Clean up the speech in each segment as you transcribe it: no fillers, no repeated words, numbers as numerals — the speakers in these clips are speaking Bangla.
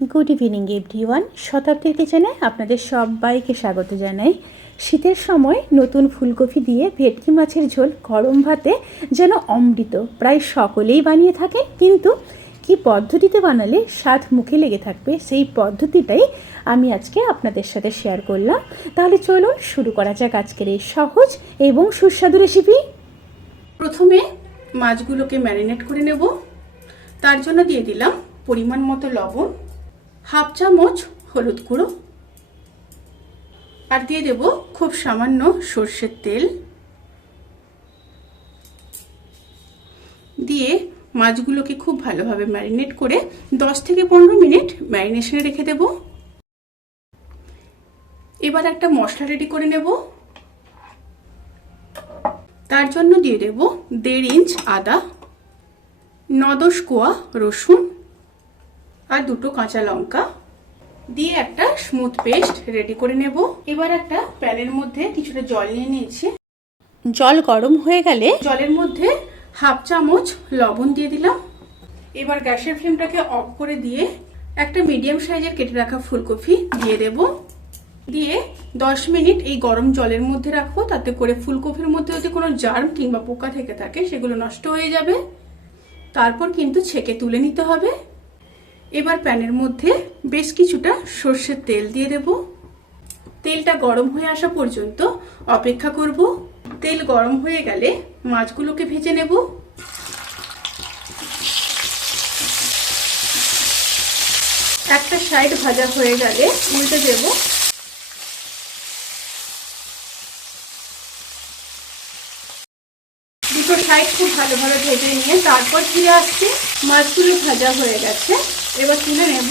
Good evening everyone. শতাব্দীর কিচেনে আপনাদের সবাইকে স্বাগত জানাই। শীতের সময় নতুন ফুলকপি দিয়ে ভেটকি মাছের ঝোল গরম ভাতে যেন অমৃত। প্রায় সকলেই বানিয়ে থাকে, কিন্তু কি পদ্ধতিতে বানালে স্বাদ মুখে লেগে থাকবে সেই পদ্ধতিটাই আমি আজকে আপনাদের সাথে শেয়ার করলাম। তাহলে চলুন শুরু করা যাক আজকের এই সহজ এবং সুস্বাদু রেসিপি। প্রথমে মাছগুলোকে ম্যারিনেট করে নেব। তার জন্য দিয়ে দিলাম পরিমাণ মতো লবণ, হাফ চামচ হলুদ গুঁড়ো, আর দিয়ে দেব খুব সামান্য সর্ষের তেল। দিয়ে মাছগুলোকে খুব ভালোভাবে ম্যারিনেট করে 10 থেকে 15 মিনিট ম্যারিনেশনে রেখে দেব। এবার একটা মশলা রেডি করে নেব। তার জন্য দিয়ে দেব 1.5 ইঞ্চ আদা, 9-10 কোয়া রসুন আর 2টো কাঁচা লঙ্কা দিয়ে একটা স্মুথ পেস্ট রেডি করে নেব। এবার একটা প্যানের মধ্যে কিছুটা জল নিয়ে নিয়েছি। জল গরম হয়ে গেলে জলের মধ্যে হাফ চামচ লবণ দিয়ে দিলাম। এবার গ্যাসের ফ্লেমটাকে অফ করে দিয়ে একটা মিডিয়াম সাইজের কেটে রাখা ফুলকপি দিয়ে দেব। দিয়ে 10 মিনিট এই গরম জলের মধ্যে রাখবো, তাতে করে ফুলকপির মধ্যে যদি কোনো জার্ম কিংবা পোকা থেকে থাকে সেগুলো নষ্ট হয়ে যাবে। তারপর কিন্তু ছেঁকে তুলে নিতে হবে। এবার প্যানের মধ্যে বেশ কিছুটা সর্ষের তেল দিয়ে দেব। তেলটা গরম হয়ে আসা পর্যন্ত অপেক্ষা করব। তেল গরম হয়ে গেলে মাছগুলোকে ভেজে নেব। একটা সাইড ভাজা হয়ে গেলে উল্টে দেব। দুটো সাইড খুব ভালোভাবে ভেজে নিয়ে তারপর ফিরে আসছি। মাছগুলো ভাজা হয়ে গেছে, এবার তুলে নেব।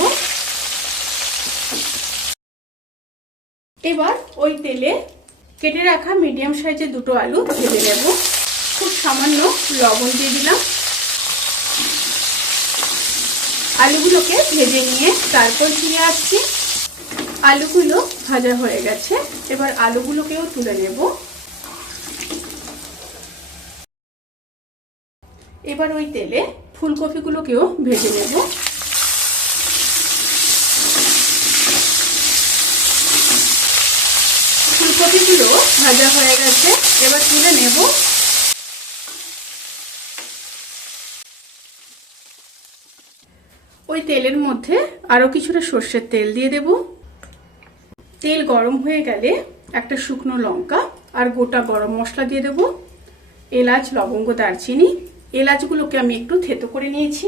এবার ওই তেলে কেটে রাখা মিডিয়াম সাইজের 2টো আলু ভেজে নেব। খুব সামান্য লবণ দিয়ে দিলাম। আলুগুলোকে ভেজে নিয়ে তারপর ফিরে আসছি। আলুগুলো ভাজা হয়ে গেছে, এবার আলুগুলোকেও তুলে নেব। এবার ওই তেলে ফুলকপিগুলোকেও ভেজে নেব। ফুলকপিগুলো ভাজা হয়ে গেছে, এবার তুলে নেব। ওই তেলের মধ্যে আরো কিছুটা সর্ষের তেল দিয়ে দেব। তেল গরম হয়ে গেলে একটা শুকনো লঙ্কা আর গোটা গরম মশলা দিয়ে দেব। এলাচ, লবঙ্গ, দারচিনি, এলাচগুলোকে আমি একটু থেতো করে নিয়েছি।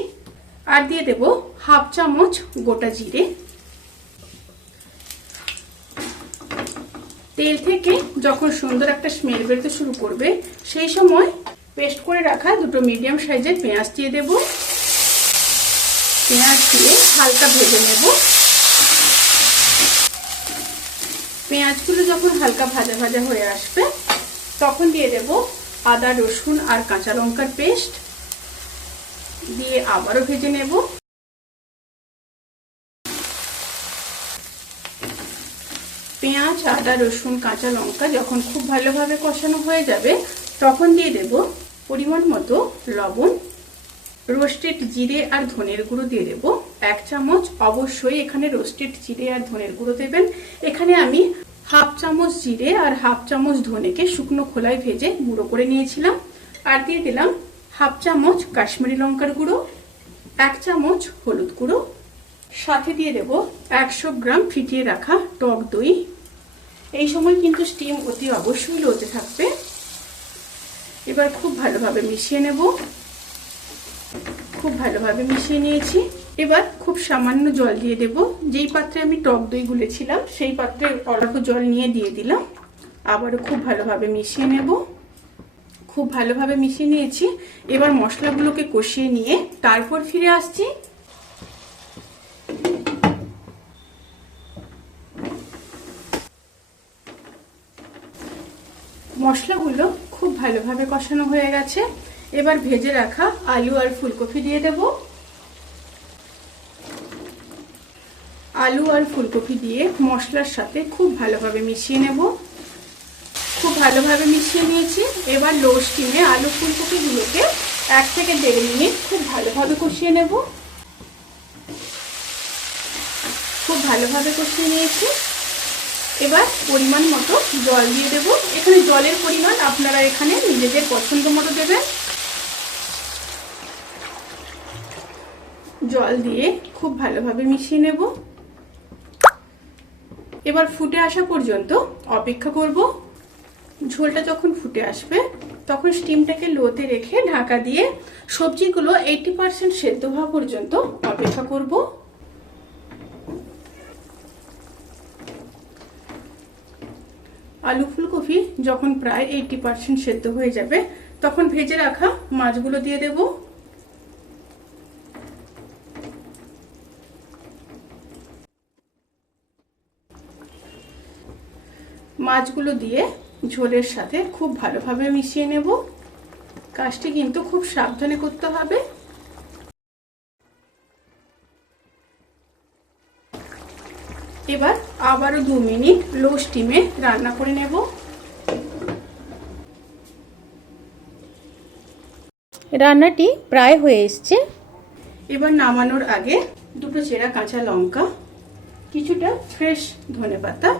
আর দিয়ে দেব হাফ চামচ গোটা জিরে। তেল থেকে যখন সুন্দর একটা স্মেল বেরোতে শুরু করবে সেই সময় পেস্ট করে রাখা 2টো মিডিয়াম সাইজের পেঁয়াজ দিয়ে দেব। পেঁয়াজ দিয়ে হালকা ভেজে নেব। পেঁয়াজগুলো যখন হালকা ভাজা ভাজা হয়ে আসবে তখন দিয়ে দেব আদা, রসুন আর কাঁচা লঙ্কার পেস্ট দিয়ে আবারও ভেজে নেব। পেঁয়াজ, আদা, রসুন, কাঁচা লঙ্কা যখন খুব ভালোভাবে কষানো হয়ে যাবে তখন দিয়ে দেব পরিমাণ মতো লবণ, রোস্টেড জিরে আর ধনের গুঁড়ো দিয়ে দেব 1 চামচ। অবশ্যই এখানে রোস্টেড জিরে আর ধনের গুঁড়ো দেবেন। এখানে আমি হাফ চামচ জিরে আর হাফ চামচ ধনেকে শুকনো খোলায় ভেজে গুঁড়ো করে নিয়েছিলাম। আর দিয়ে দিলাম হাফ চামচ কাশ্মীরি লঙ্কার গুঁড়ো, 1 চামচ হলুদ গুঁড়ো, সাথে দিয়ে দেব 100 গ্রাম ফিটিয়ে রাখা টক দই। এই সময় কিন্তু স্টিম অতি অবশ্যই লোতে থাকবে। এবার খুব ভালোভাবে মিশিয়ে নেব। খুব ভালোভাবে মিশিয়ে নিয়েছি। এবার খুব সামান্য জল দিয়ে দেব। যেই পাত্রে আমি টক দই গুলেছিলাম সেই পাত্রে অল্প জল নিয়ে দিয়ে দিলাম। আবারও খুব ভালোভাবে মিশিয়ে নেব। খুব ভালোভাবে মিশিয়ে নিয়েছি। এবার মশলাগুলোকে কষিয়ে নিয়ে তারপর ফিরে আসছি। মশলাগুলো খুব ভালোভাবে কষানো হয়ে গেছে। এবার ভেজে রাখা আলু আর ফুলকপি দিয়ে দেব। আলু আর ফুলকপি দিয়ে মশলার সাথে খুব ভালোভাবে মিশিয়ে নেব। খুব ভালোভাবে মিশিয়ে নিয়েছি। এবার লো স্টিমে আলু ফুলকপিগুলোকে 1 থেকে 1.5 মিনিট খুব ভালোভাবে কষিয়ে নেব। খুব ভালোভাবে কষিয়ে নিয়েছি। এবার পরিমাণ মতো জল দিয়ে দেব। এখানে জলের পরিমাণ আপনারা এখানে নিজেদের পছন্দ মতো দেবেন। জল দিয়ে খুব ভালোভাবে মিশিয়ে নেব। এবার ফুটে আসা পর্যন্ত অপেক্ষা করব। ঝোলটা যখন ফুটে আসবে তখন স্টিমটাকে লোতে রেখে ঢাকা দিয়ে সবজিগুলো 80% সেদ্ধ হওয়া পর্যন্ত অপেক্ষা করব। আলু ফুলকপি যখন প্রায় 80% সেদ্ধ হয়ে যাবে তখন ভেজে রাখা মাছগুলো দিয়ে দেব। মাছগুলো দিয়ে ঝোলের সাথে খুব ভালোভাবে মিশিয়ে নেব। কাজটি কিন্তু খুব সাবধানে করতে হবে। এবার আবারও 2 মিনিট লো স্টিমে রান্না করে নেব। রান্নাটি প্রায় হয়ে এসছে। এবার নামানোর আগে দুটো চেরা কাঁচা লঙ্কা, কিছুটা ফ্রেশ ধনেপাতা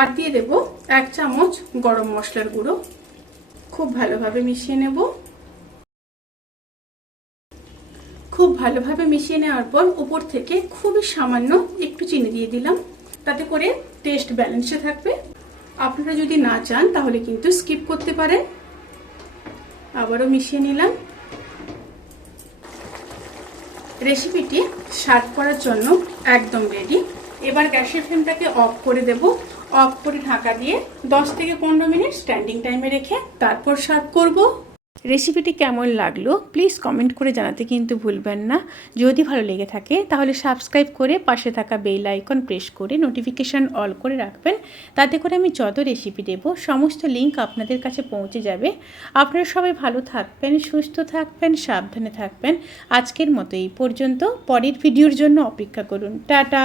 আর দিয়ে দেব 1 চামচ গরম মশলার গুঁড়ো। খুব ভালোভাবে মিশিয়ে নেব। খুব ভালোভাবে মিশিয়ে নেওয়ার পর উপর থেকে খুবই সামান্য একটু চিনি দিয়ে দিলাম, তাতে করে টেস্ট ব্যালেন্সে থাকবে। আপনারা যদি না চান তাহলে কিন্তু স্কিপ করতে পারেন। আবারও মিশিয়ে নিলাম। রেসিপিটি সার্ভ করার জন্য একদম রেডি। এবার গ্যাসের ফ্লেমটাকে অফ করে দেব। অফ করে ঢাকা দিয়ে 10 থেকে 15 মিনিট স্ট্যান্ডিং টাইমে রেখে তারপর সার্ভ করব। রেসিপিটি কেমন লাগলো প্লিজ কমেন্ট করে জানাতে কিন্তু ভুলবেন না। যদি ভালো লেগে থাকে তাহলে সাবস্ক্রাইব করে পাশে থাকা বেল আইকন প্রেস করে নোটিফিকেশান অল করে রাখবেন। তাতে করে আমি যত রেসিপি দেব সমস্ত লিঙ্ক আপনাদের কাছে পৌঁছে যাবে। আপনারা সবাই ভালো থাকবেন, সুস্থ থাকবেন, সাবধানে থাকবেন। আজকের মতো এই পর্যন্ত। পরের ভিডিওর জন্য অপেক্ষা করুন। টাটা।